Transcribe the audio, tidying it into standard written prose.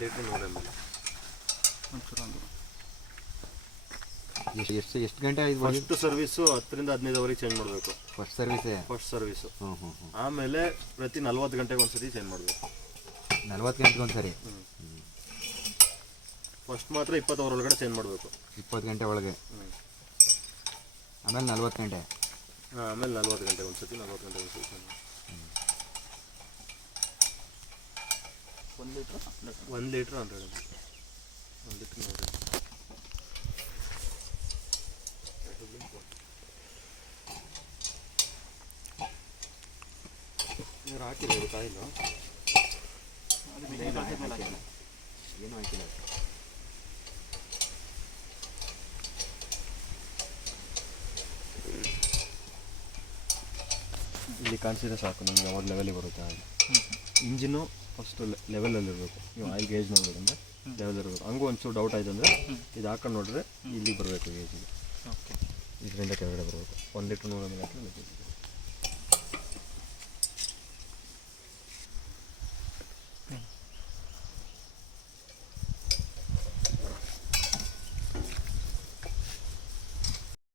Litre 100 ml. ಎಷ್ಟು ಗಂಟೆ ಆಯ್ತು? ಫಸ್ಟ್ ಸರ್ವಿಸು 10 ರಿಂದ 15 ಅವರಿಗೆ ಚೇಂಜ್ ಮಾಡಬೇಕು. First service. ಆಮೇಲೆ ಪ್ರತಿ 40 ಗಂಟೆಗೆ ಒಂದ್ಸತಿ ಚೇಂಜ್ ಮಾಡಬೇಕು. 40 ಗಂಟೆಗೆ ಒಂದ್ಸರಿ. ಫಸ್ಟ್ ಮಾತ್ರ 20 ಅವರ್ ಒಳಗಡೆ ಚೇಂಜ್ ಮಾಡಬೇಕು. 20 ಗಂಟೆ ಒಳಗೆ. ಆಮೇಲೆ 40 ಗಂಟೆ. ಆಮೇಲೆ 40 ಗಂಟೆಗೆ ಒಂದ್ಸತಿ 40 ಗಂಟೆಗೆ ಒಂದ್ಸತಿ ಚೇಂಜ್ ಮಾಡಿ. 1 ಲೀಟ್ರ್ 100 ml. 1 litre 100 ml. ನೀರು ಹಾಕಿರೋದು ಕಾಯಿಲು ಏನು ಹಾಕಿಲ್ಲ. ಇಲ್ಲಿ ಕಾಣಿಸಿದ್ರೆ ಸಾಕು ನಮ್ಗೆ ಯಾವಾಗ ಲೆವೆಲಿಗೆ ಬರುತ್ತೆ ಹಾಗೆ. ಇಂಜಿನ್ನು ಫಸ್ಟ್ ಲೆವೆಲಲ್ಲಿರಬೇಕು. ನೀವು ಆಯಿಲ್ ಗೇಜ್ ನೋಡೋದಂದ್ರೆ ಲೆವೆಲ್ ಇರಬೇಕು. ಹಂಗೂ ಒಂಚೂರು ಡೌಟ್ ಆಯ್ತು ಅಂದರೆ ಇದು ಹಾಕೊಂಡು ನೋಡಿದ್ರೆ ಇಲ್ಲಿಗೆ ಬರಬೇಕು ಗೇಜಿಗೆ. ಇದರಿಂದ ಕೆಳಗಡೆ ಬರಬೇಕು. 1 ಲೀಟ್ರ್ 100 ml ಹಾಕಿ